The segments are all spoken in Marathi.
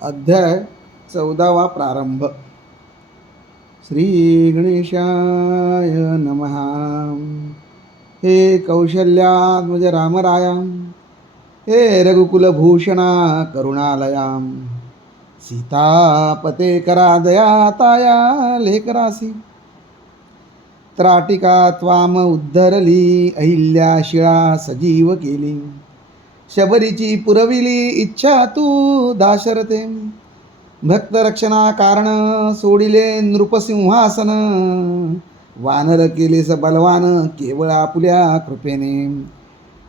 अध्याय 14 प्रारंभ. श्री गणेशाय नमः. हे कौशल्यात्मज रामराया, हे रघुकुलभूषणा करुणालया, सीतापते करा दया ताया लेकरासी. त्राटिका त्वाम उद्धरली, अहिल्याशिळा सजीव केली. शबरीची पुरविली इच्छा तू दाशरथे. भक्तरक्षणा कारण सोडिले नृपसिंहासन. वानर केलेस बलवान केवळ आपुल्या कृपेने.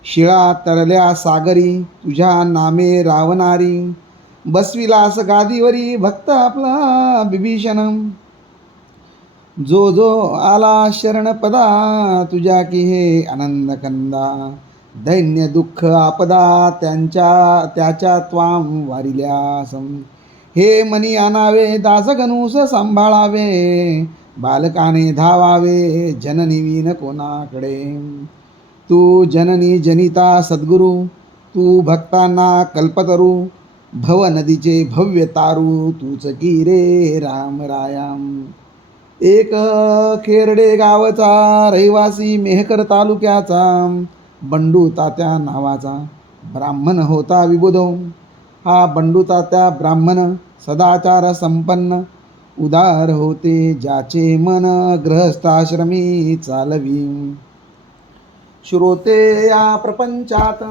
शिळा तरल्या सागरी तुझ्या नामे रावणारी. बसविलास गादीवरी भक्त आपला बिभीषण. जो जो आला शरणपदा तुझ्या की हे आनंद कंदा. दैन्य दुःख आपदा त्याच्या त्वाम वारिल्यासम. हे मनी आणावे दासगणूस सांभाळावे. बालकाने धावावे जननी विन कोणाकडे. तू जननी जनिता सद्गुरु, तू भक्तांना कल्पतरू. भव नदीचे भव्य तारू तूच की रे रामरायाम. एक खेरडे गावचा रहिवासी मेहकर तालुक्याचा बंडू तात्या नावाचा ब्राह्मण होता विबुध. हा बंडू तात्या ब्राह्मण सदाचार संपन्न उदार होते, ज्याचे मन गृहस्थाश्रमी चालवी. श्रोते या प्रपंचात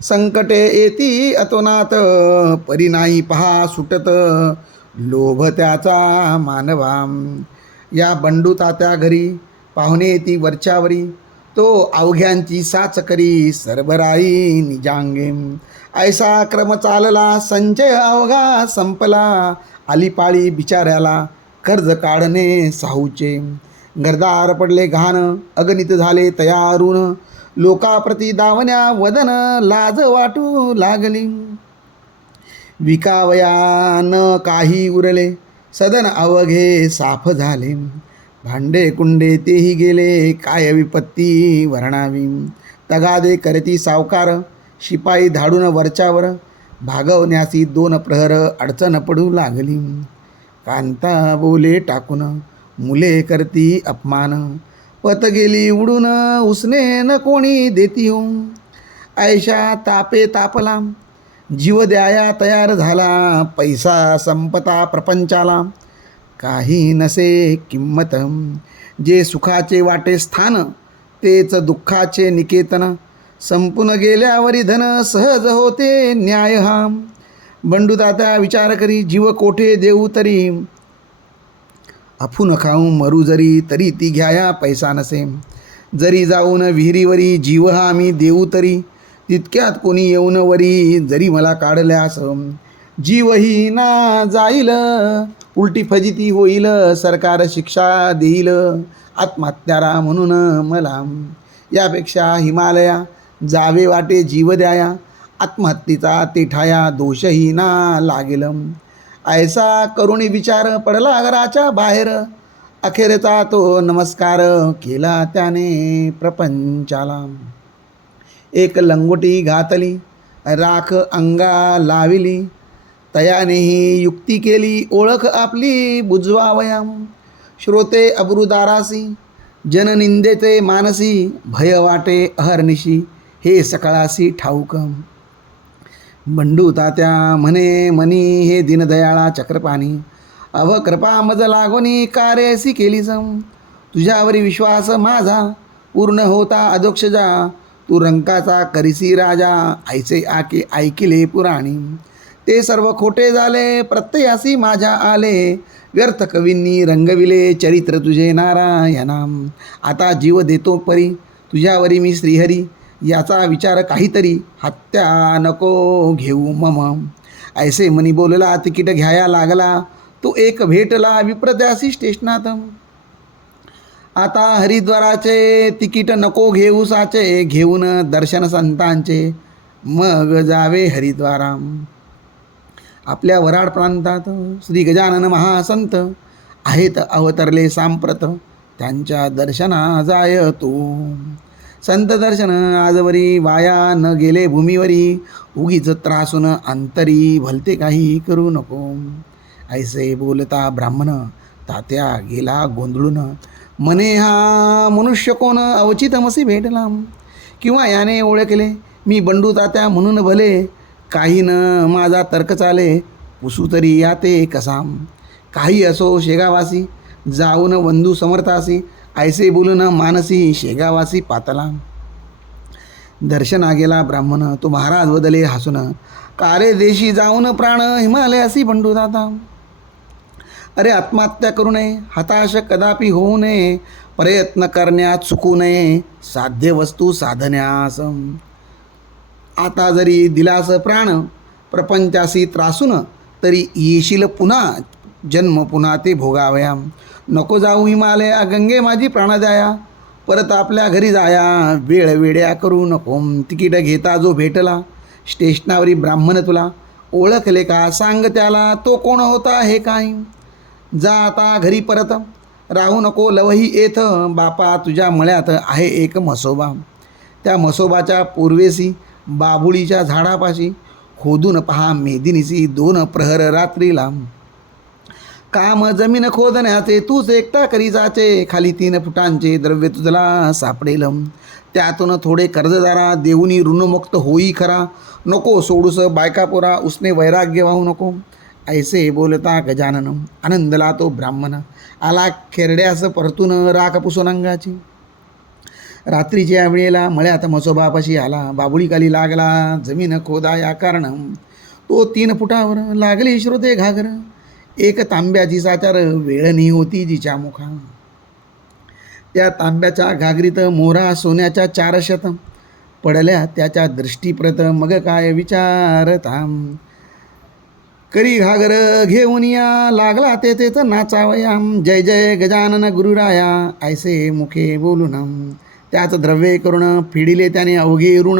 संकटे येती अतोनात. परिनाही पहा सुटत लोभ त्याचा मानवा. या बंडू तात्या घरी पाहुणे येती वरच्यावरी. तो अवघ्यांची साच करी सरबराई निजांगे. ऐसा क्रम चालला संचय अवघा संपला. आली पाळी बिचाऱ्याला कर्ज काढणे साहूचे. घरदार पडले घाण अगणित झाले तयारून. लोकाप्रती दावण्या वदन लाज वाटू लागली. विकावया न काही उरले सदन अवघे साफ झाले. भांडे कुंडे तेही गेले काय विपत्ती वर्णावी. तगादे करती सावकार शिपाई धाडून वरच्यावर. भागवण्यासी 2 प्रहर अडचण पडू लागली. कांता बोले टाकून मुले करती अपमान. पत गेली उडून उसने न कोणी देती हो. ऐशा तापे तापला जीव द्याया तयार झाला. पैसा संपता प्रपंचाला काही नसे किंमत. जे सुखाचे वाटे स्थान तेच दुःखाचे निकेतन. संपून गेल्यावरी धन सहज होते न्याय हा. बंडू तात्या विचार करी जीव कोठे देऊ तरी. अफून खाऊ मरू जरी तरी ती घ्याया पैसा नसे. जरी जाऊन विहिरीवरी जीव हा मी देऊ तरी. तितक्यात कोणी येऊन वरी जरी मला काढल्यास. जीवही ना जाईल उलटी फजिती होईल. सरकार शिक्षा देईल आत्महत्यारा म्हणून मला. यापेक्षा हिमालया जावे वाटे जीव द्याया. आत्महत्येचा ते ठाया दोषही ना लागेल. ऐसा करुणी विचार पडला घराच्या बाहेर. अखेरचा तो नमस्कार केला त्याने प्रपंचाला. एक लंगोटी घातली राख अंगा लाविली. तयानेही युक्ती केली ओळख आपली बुजवावया. श्रोते अब्रुदारासी जननिंदेचे मानसी. भय वाटे अहर्निशी हे सकळासी ठाऊक. बंडू तात्या म्हणे मनी हे दीनदयाळा चक्रपाणी. अव कृपा मज लागोनी कार्यसी केली सम. तुझ्यावरी विश्वास माझा पूर्ण होता अधोक्षजा. तू रंकाचा करिसी राजा ऐसे आके ऐकिले पुराणी. ते सर्व खोटे झाले प्रत्ययासी माझ्या आले. व्यर्थ कवींनी रंगविले चरित्र तुझे नारायणा. आता जीव देतो परी तुझ्यावरी मी श्रीहरी. याचा विचार काहीतरी हत्या नको घेऊ मम. ऐसे मनी बोलला तिकीट घ्याया लागला. तो एक भेटला विप्रत्यासी स्टेशनात. आता हरिद्वाराचे तिकीट नको घेऊ साचे. घेऊन दर्शन संतांचे मग जावे हरिद्वारा. आपल्या वराड प्रांतात श्री गजानन महासंत आहेत अवतरले सांप्रत. त्यांच्या दर्शना जाय तू. संत दर्शन आजवरी वाया न गेले भूमीवरी, उगीच त्रासून अंतरी भलते काही करू नको. ऐसे बोलता ब्राह्मण तात्या गेला गोंधळून, मने हा मनुष्य कोण अवचितमसी भेटला. किंवा याने ओळखले मी बंडू तात्या म्हणून भले, काही न माझा तर्क चाले पुसू तरी याते कसा. काही असो शेगावासी जाऊन बंधू समर्थासी, ऐसे बोलून मानसी शेगावासी पातला. दर्शना गेला ब्राह्मण तो महाराज बदले हसून, कारे देशी जाऊन प्राण हिमालयासी बंडू दाता. अरे आत्महत्या करू नये, हताश कदापि होऊ नये, प्रयत्न करण्यात चुकू नये, साध्य वस्तू साधण्यास. आता जरी दिलास प्राण प्रपंचासी त्रासून, तरी येशील पुन्हा जन्म पुन्हा ते भोगावया. नको जाऊ हिमालया गंगे माझी प्राणदाया, परत आपल्या घरी जाया वेळ वेड्या करू नको. तिकीट घेता जो भेटला स्टेशनावरी ब्राह्मण तुला, ओळखले का सांग त्याला तो कोण होता हे काय. जा आता घरी परत राहू नको लवही येथ, बापा तुझ्या मळ्यात आहे एक म्हसोबा. त्या म्हसोबाच्या पूर्वेसी बाबुळीच्या झाडापाशी, खोदून पहा मेदिनीसी 2 प्रहर रात्रीला. काम जमीन खोदण्याचे तूच एकटा करी जाचे, खाली 3 फुटांचे द्रव्य तुझला सापडेल. त्यातून थोडे कर्जदारा देऊनी ऋणमुक्त होई खरा. नको सोडूस बायकापुरा उसने वैराग्य वाहू नको. ऐसे बोलता गजानन आनंदला तो ब्राह्मण, आला खेरड्यास परतून राख पुसून अंगाची. रात्रीच्या वेळेला मळ्यात म्हसोबापाशी आला, बाबुळीखाली लागला जमीन खोदा या कारण. तो 3 फुटावर लागली श्रोते घागर, एक तांब्याची साचार वेळणी होती जिच्या मुखा. त्या तांब्याच्या घागरीत मोहरा सोन्याच्या 400 पडल्या त्याच्या दृष्टीप्रत. मग काय विचारता, करी घागर घेऊन या लागला तेथेच नाचावया. जय जय गजानन गुरुराया ऐसे मुखे बोलून, त्याच द्रव्ये करून फिडिले त्याने अवघे ऋण.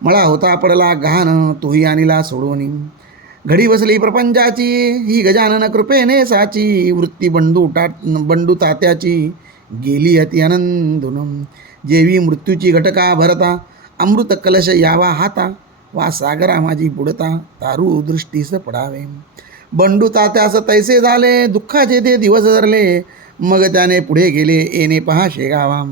मळा होता पडला गहाण तोही आणला सोडून. घडी बसली प्रपंचाची ही गजानन कृपेने साची. वृत्ती बंडू तात्याची गेली अति आनंदून. जेवी मृत्यूची घटका भरता, अमृत कलश यावा हाता. वा सागरा माझी बुडता तारू दृष्टीस पडावे. बंडू तात्यास तैसे झाले दुःखाचे ते दिवस धरले. मग त्याने पुढे गेले येणे पहा शेगावा.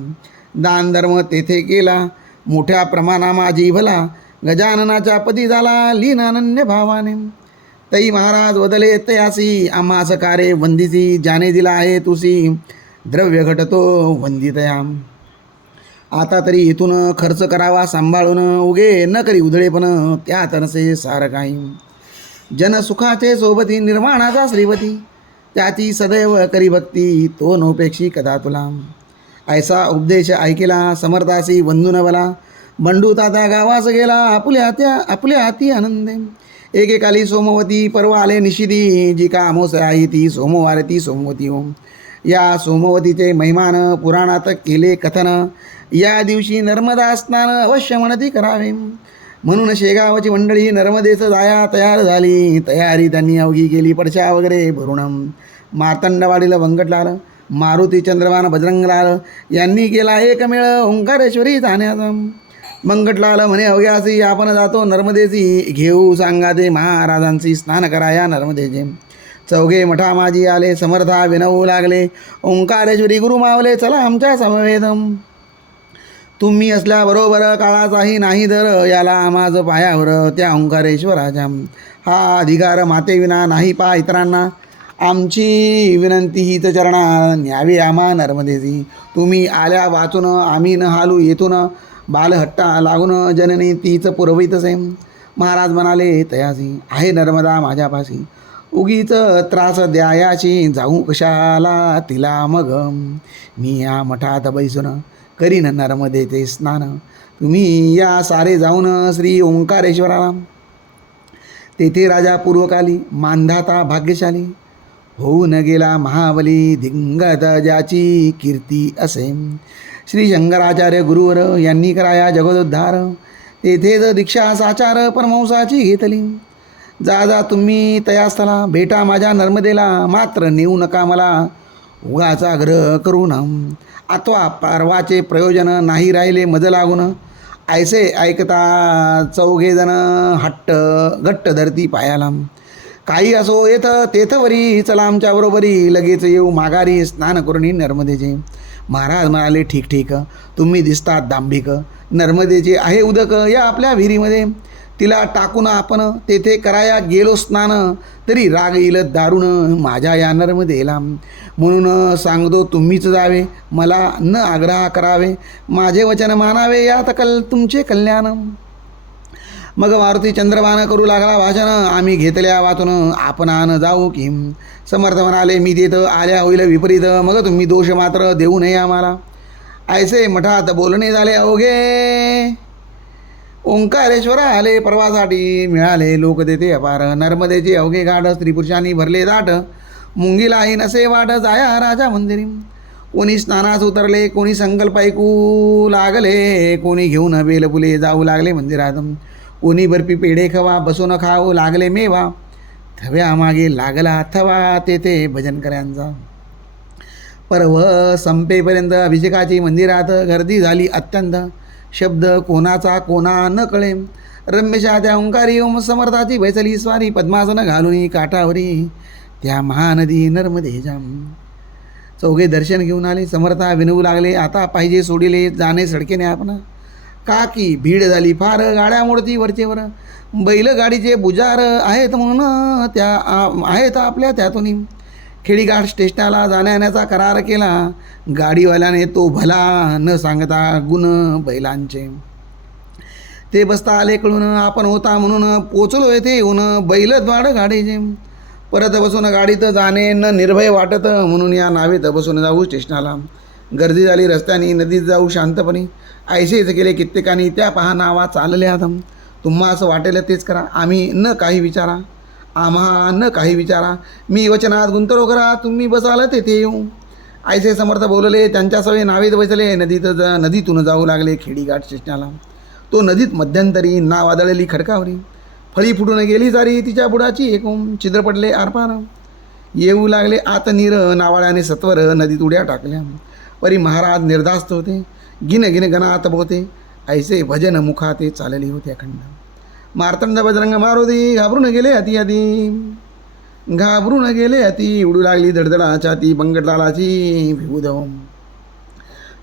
दानधर्म तेथे केला मोठ्या प्रमाणा माझी भला. गजाननाच्या पदी झाला लीन अनन्य भावाने. तई महाराज वदले तयासी आम्हास कारे वंदिसी. ज्याने दिला आहे तुसी द्रव्य घटतो वंदितया. आता तरी इथून खर्च करावा सांभाळून. उगे न करी उधळेपण त्यात नसे सार काही. जनसुखाचे सोबती निर्वाणाचा श्रीवती. त्याची सदैव करी भक्ती तो नोपेक्षी कदा तुला. ऐसा उपदेश ऐकेला समर्थासी वंदुनवला. बंडू तात्या गावास गेला आपुल्या हाती आनंदे. एकेकाली सोमवती पर्व आले निशिदी. जी का अमोस आहे ती सोमवार ती सोमवती ओम. या सोमवतीचे महिमान पुराणात केले कथन. या दिवशी नर्मदा स्नान अवश्य म्हणती करावे. म्हणून शेगावची मंडळी नर्मदेच जाया तयार झाली. तयारी त्यांनी अवघी केली पडशा वगैरे भरून. मार्तंडवाडीला वंकटलाल, मारुती चंद्रभान बजरंगलाल यांनी केला एकमेळ ओंकारेश्वरी जाण्याचा. वंकटलाल म्हणे अवघ्यासी आपण जातो नर्मदेची. घेऊ सांगा ते महाराजांची स्नान कराया नर्मदेचे. चौघे मठा माझी आले समर्था विनवू लागले. ओंकारेश्वरी गुरु मावले चला आमच्या समवेदम. तुम्ही असल्याबरोबर काळाचाही नाही दर. याला माझं पायावर त्या ओंकारेश्वराच्या. हा अधिकार मातेविना नाही पा इतरांना. आमची विनंती हीच चरणा न्यावी आम्हा नर्मदेची. तुम्ही आल्या वाचून आम्ही न हालू येथून. बालहट्टा लागून जननी तीच पुरवितसे. महाराज म्हणाले तयासी आहे नर्मदा माझ्यापाशी. उगीच त्रास द्यायाची जाऊ कशाला तिला मग. मी या मठात बैसून करीन नर्मदेचे स्नान. तुम्ही या सारे जाऊन श्री ओंकारेश्वराला. तेथे राजा पूर्वकाली मानधाता भाग्यशाली. होऊन गेला महाबली धिंगत ज्याची कीर्ती असे. श्री शंकराचार्य गुरुवर यांनी कराया जगदोद्धार. तेथेच दीक्षा साचार परमंसाची घेतली. जा जा तुम्ही तयास्थला भेटा माझ्या नर्मदेला. मात्र नेऊ नका मला उगाच आग्रह करून अथवा पर्वाचे प्रयोजन नाही राहिले मज लागून ऐसे ऐकता चौघेजण हट्ट घट्ट धरती पायाला काही असो येथ तेथवरी चला आमच्या बरोबरी लगेच येऊ माघारी स्नान करून नर्मदेचे. महाराज म्हणाले ठीक ठीक, तुम्ही दिसतात दांभिक. नर्मदेचे आहे उदक या आपल्या विहिरीमध्ये, तिला टाकून आपण तेथे कराया गेलो स्नान तरी राग येईल दारुण माझ्या या नर्मदेला. म्हणून सांगतो तुम्हीच जावे, मला न आग्रह करावे, माझे वचन मानावे यात तुमचे कल्याण. मग मारुती चंद्रबाण करू लागला भाषण, आम्ही घेतल्या वाचून आपण आण जाऊ की. समर्थ म्हणाले मी देत आल्या होईल विपरीत, मग तुम्ही दोष मात्र देऊ नये आम्हाला. ऐसे मठात बोलणे झाले अवघे, ओंकारेश्वर आले पर्वासाठी मिळाले लोक देते अपार. नर्मदेचे अवघे घाट स्त्रीपुरुषांनी भरले दाट, मुंगीलाही नसे वाट जाया राजा मंदिरी. कोणी स्नानास उतरले, कोणी संकल्प ऐकू लागले, कोणी घेऊन बेलफुले जाऊ लागले मंदिरात. कोणी बर्फी पेढे खवा बसून खाऊ लागले मेवा, थव्यामागे लागला थवा तेथे भजन कर्यांचा. पर्व संपेपर्यंत अभिषेकाची मंदिरात गर्दी झाली अत्यंत, शब्द कोणाचा कोणा न कळे. रम्यशा त्या ओंकारी ओम समर्थाची बैसली स्वारी, पद्मासन घालून काठावरी त्या महानदी नर्मदेच्या. चौघे दर्शन घेऊन आले, समर्था विनवू लागले आता पाहिजे सोडिले जाणे सडकेने आपण. का की भीड झाली फार, गाड्या मोडती वरचेवर, बैलगाडीचे बुजार आहेत म्हणून त्या आहेत आपल्या त्यातून. खेडीघाट स्टेशनाला जाण्याचा करार केला, गाडीवाल्याने तो भला न सांगता गुण बैलांचे. ते बसता आले कळून आपण होता म्हणून पोचलो येथे येऊन, बैलद्वाड गाडीचे. परत बसून गाडीत जाणे न निर्भय वाटत, म्हणून या नावेत बसून जाऊ स्टेशनाला. गर्दी झाली रस्त्याने, नदीत जाऊ शांतपणे. ऐसेच केले कित्येकांनी, त्या पहा नावा चालल्या. तुम्हा असं वाटेल तेच करा, आम्ही न काही विचारा, आम्हा न काही विचारा. मी वचनात गुंतलो करा, तुम्ही बसाल तेथे येऊ. ऐसे समर्थ बोलले, त्यांच्या सवयी नावेत बसले. नदीतून जाऊ लागले खेडीघाट स्टेशनाला. तो नदीत मध्यंतरी नाव आदळली खडकावरी, फळी फुटून गेली सारी तिच्या बुडाची एकूण. छिद्र पडले आरपार, येऊ लागले आत नीर. नावाळ्याने सत्वर नदीत उड्या टाकल्या. परी महाराज निर्धास्त होते, गिन गिन गणात बोते. ऐसे भजन मुखाते चालली होते अखंड. मार्तंड बजरंग मारुती घाबरून गेले अति अति, घाबरून गेले अति. उडू लागली धडधडाच्या ती बंगटलालाची विभूधव.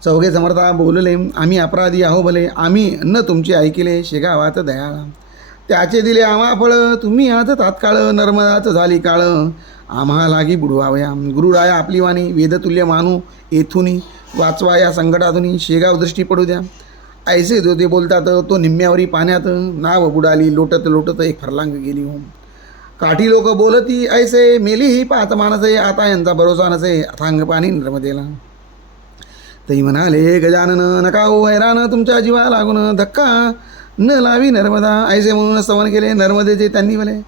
चौघे समर्था बोलले, आम्ही अपराधी आहो भले, आम्ही न तुमचे ऐकिले शेगावात दयाळा. त्याचे दिले आम्हा फळ, तुम्ही आज तात्काळ नर्मदाच झाली काळ. आम्हा लागी बुडवावया गुरुराया आपली वाणी, वेदतुल्य मानू येथुनी. वाचवा या संकटातून शेगाव दृष्टी पडू द्या. ऐसे जो ते बोलतात तो निम्म्यावरी पाण्यात, नाव बुडाली लोटत लोटत एक फरलांग गेली हो. काठी लोक बोलती ऐसे, मेली ही 5 माणसे, आता यांचा भरोसा नसे अथांग पाणी नर्मदेला. तई म्हणाले गजानन नका हो हैराण, तुमच्या जीवा लागून धक्का न लावी नर्मदा. ऐसे म्हणून स्तवन केले नर्मदेचे त्यांनी भले.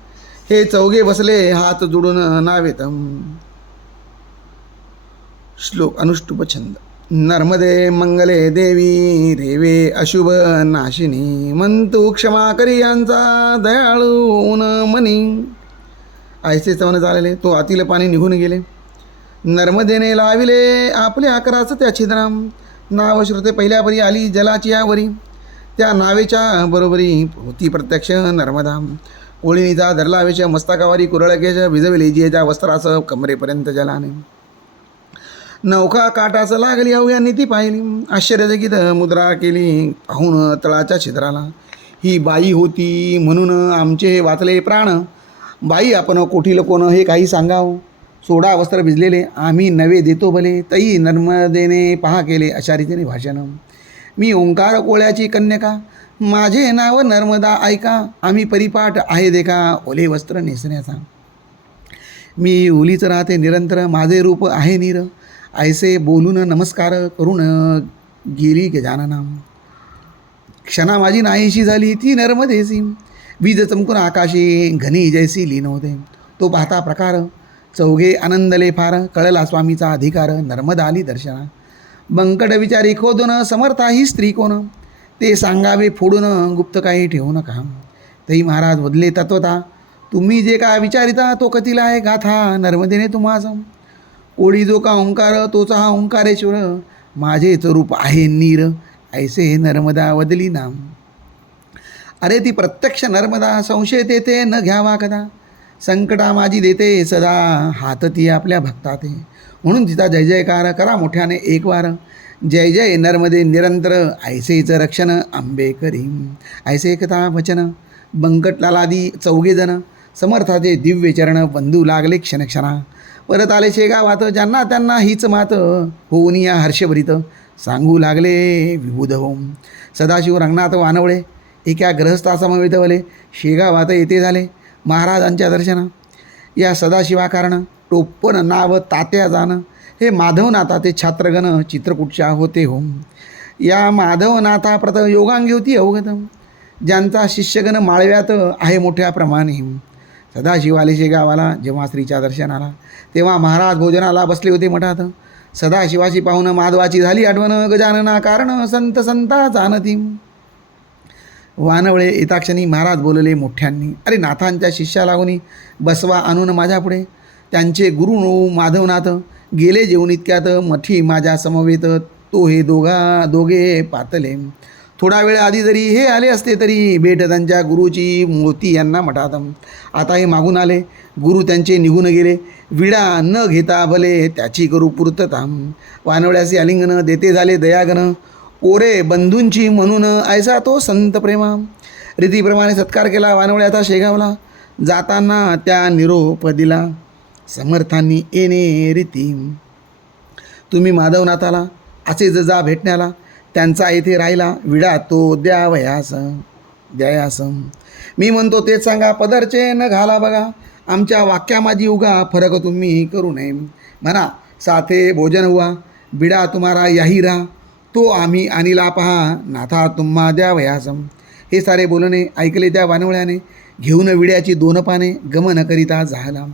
हे चौघे बसले हात जोडून नावेत. श्लोक अनुष्टुप छंद. नर्मदे मंगले देवी रेवे अशुभ नाशिनी, म्हणतू क्षमा करी यांचा दयाळू ऊन मनी. ऐसे स्तवन झालेले, तो आतील पाणी निघून गेले. नर्मदेने लाविले आपले आकाराचं त्या छिद्राम. नाव श्रुते पहिल्यापरी आली जलाची यावरी, त्या नावेच्या बरोबरी होती प्रत्यक्ष नर्मदा. कोळीनीचा धरला वेश, मस्तकावारी कुरळ केश, भिजविले जियेच्या वस्त्रासह कमरेपर्यंत जलाने. नौका काटाचं लागली अवघ्यांनी ती पाहिली, आश्चर्यचकित मुद्रा केली पाहून तळाच्या छिद्राला. ही बाई होती म्हणून आमचे हे वाचले प्राण. बाई आपण कोठील कोण हे काही सांगावं. सोडा वस्त्र भिजलेले आम्ही नवे देतो भले, तई नर्मदेने पहा केले अशा रीतीने भाषण. मी ओंकार कोळ्याची कन्यका, माझे नाव नर्मदा ऐका. आम्ही परिपाठ आहे देखा ओले वस्त्र नेसण्याचा. मी ओलीच राहते निरंतर, माझे रूप आहे नीर. ऐसे बोलून नमस्कार करून गेली गजानना. क्षणा माझी नाहीशी झाली ती नर्मदेसी. वीज चमकून आकाशी घनी जैसी लीन होते. तो पाहता प्रकार चौघे आनंदले फार. कळला स्वामीचा अधिकार नर्मदा आली दर्शना. बंकट विचारी खोदून समर्था ही स्त्री कोण, ते सांगावे फोडून गुप्त काही ठेवू नका. तई महाराज बदले तत्वता, तुम्ही जे काय विचारिता तो कथीला आहे गाथा. नर्मदेने तुम्हास कोळी जो का ओंकार तोचा हा ओंकारेश्वर, माझेच रूप आहे नीर ऐसे नर्मदा वदली नाम. अरे ती प्रत्यक्ष नर्मदा संशय तेथे न घ्यावा कदा, संकटा माझी देते सदा हात ती आपल्या भक्तात. म्हणून तिचा जय जयकार करा मोठ्याने एक वार. जय जय नर्मदे निरंतर ऐसेच रक्षण आंबे करी. ऐसे एकता वचन बंकटलालादी चौघेजण, समर्थाचे दिव्य चरण बंधू लागले क्षणक्षणा. परत आले शेगावात ज्यांना त्यांना हीच मात, होऊन या हर्षभरित सांगू लागले विबुध होम. सदाशिव रंगनाथ वानवळे एका ग्रहस्थासमवेतवले शेगावात येथे झाले महाराजांच्या दर्शना. या सदाशिवाकारण टोप्पन नाव तात्या जाण, हे माधवनाथा ते छात्रगण चित्रकूटच्या होते हो. या माधवनाथा प्रत योगांगी होती अवगत, ज्यांचा शिष्यगण माळव्यात आहे मोठ्या प्रमाणे. सदाशिव आले शेगावाला जेव्हा स्त्रीच्या दर्शनाला, तेव्हा महाराज भोजनाला बसले होते मठात. सदाशिवाशी पाहून माधवाची झाली आठवण, गजानना कारण संत संता जानती. वानवळे येताक्षणी महाराज बोलले मोठ्यांनी, अरे नाथांच्या शिष्या लागून बसवा आणून माझ्या पुढे. त्यांचे गुरु माधवनाथ गेले जेवून इतक्यात, मठी माझ्या समवेत तो हे दोघे पातले. थोडा वेळ आधी जरी हे आले असते तरी भेट त्यांच्या गुरुची मोती यांना मठात. आता हे मागून आले, गुरु त्यांचे निघून गेले, विडा न घेता भले त्याची करू पूर्तता. वानवळ्यासी आलिंगन देते झाले दयागन, ओरे बंधूंची म्हणून ऐसा तो संत प्रेमा. रीतीप्रमाणे सत्कार केला वानवळ्याचा शेगावला, जाताना त्या निरोप दिला समर्थांनी येणे रीती. तुम्ही माधवनाथाला असेच जा भेटण्याला, त्यांचा येथे राहिला विडा तो द्यायास. मी म्हणतो तेच सांगा पदरचे न घाला बघा, आमच्या वाक्यामाजी उगा फरक तुम्ही करू नये. म्हणा साथे भोजन हुआ बिडा तुम्हारा याही राहा, तो आम्ही आणिला पहा नाथा तुम्हा द्यावयास. हे सारे बोलणे ऐकले त्या वानवळ्याने, घेऊन विड्याची 2 पाने गमन करिता झाला.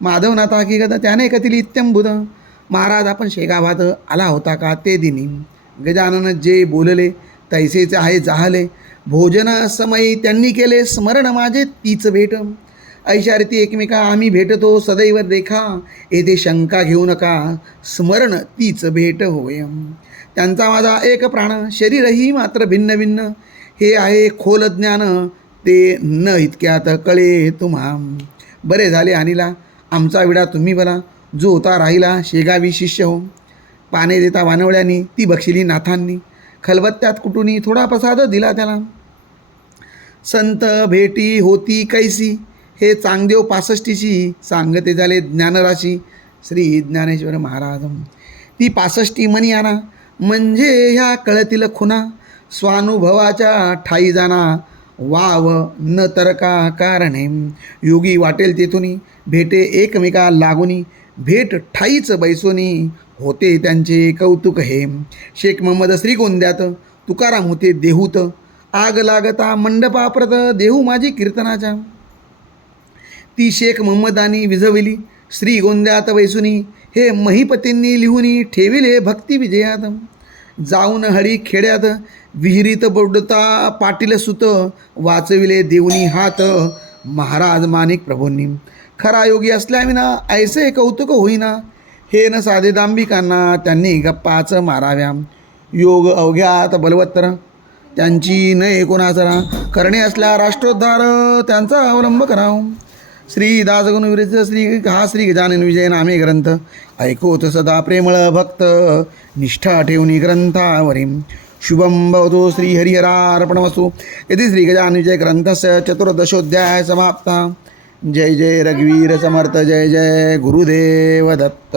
माधवनाथा हकीकत त्याने कथिली इत्यंबुध, महाराज आपण शेगावात आला होता का ते दिनी. गजानन जे बोलले तैसेच आहे जाहले, भोजन समयी त्यांनी केले स्मरण माझे तीच भेट. ऐशा रीती एकमेका आम्ही भेटतो सदैव देखा, येथे शंका घेऊ नका स्मरण तीच भेट होय. त्यांचा माझा एक प्राण शरीरही मात्र भिन्न भिन्न, हे आहे खोल ज्ञान ते न इतक्यात कळे तुम्हा. बरे झाले आणिला आमचा विडा तुम्ही बला, जो होता राहिला शेगावी शिष्य हो. पाने देता वानवळ्यांनी ती बक्षिली नाथांनी, खलबत्त्यात कुटुनी थोडा प्रसाद दिला त्याला. संत भेटी होती कैसी हे चांगदेव 65ची, सांगते झाले ज्ञानराशी श्री ज्ञानेश्वर महाराज. ती 65 मनी आणा म्हणजे ह्या कळतील खुना, स्वानुभवाच्या ठाई जाना वाव न तरका कारणे. योगी वाटेल तेथुनी भेटे एकमेका लागुनी, भेट ठाईच बैसोनी होते त्यांचे कौतुक हे. शेख महम्मद श्रीगोंद्यात तुकाराम होते देहूत, आग लागता मंडपाप्रत देहू माझी कीर्तनाच्या. ती शेख महम्मदानी विझविली श्रीगोंद्यात वैसुनी, हे महिपतींनी लिहुनी ठेविले भक्ती विजयात. जाऊन हळी खेड्यात विहिरीत बुडता पाटील सुत, वाचविले देऊनी हात महाराज माणिक प्रभूंनी. खरा योगी असल्याविना ऐसे कौतुक होईना, हे न साधे दांभिकांना त्यांनी गप्पाच माराव्या. योग अवघ्यात बलवत्तर त्यांची न एकोणाचरा, करणे असल्या राष्ट्रोद्धार त्यांचा अवलंब कराव. श्री दासगुणविरचित श्री गजानन विजय नामे ग्रंथ, ऐकोत सदा प्रेमळ भक्त निष्ठा ठेवणी ग्रंथावरी. शुभम भवतु श्री हरिहरार्पणमस्तु. यदि श्री गजानन विजय ग्रंथस्य 14दशोऽध्याय समाप्ता. जय जय रघुवीर समर्थ, जय जय गुरुदेव दत्त.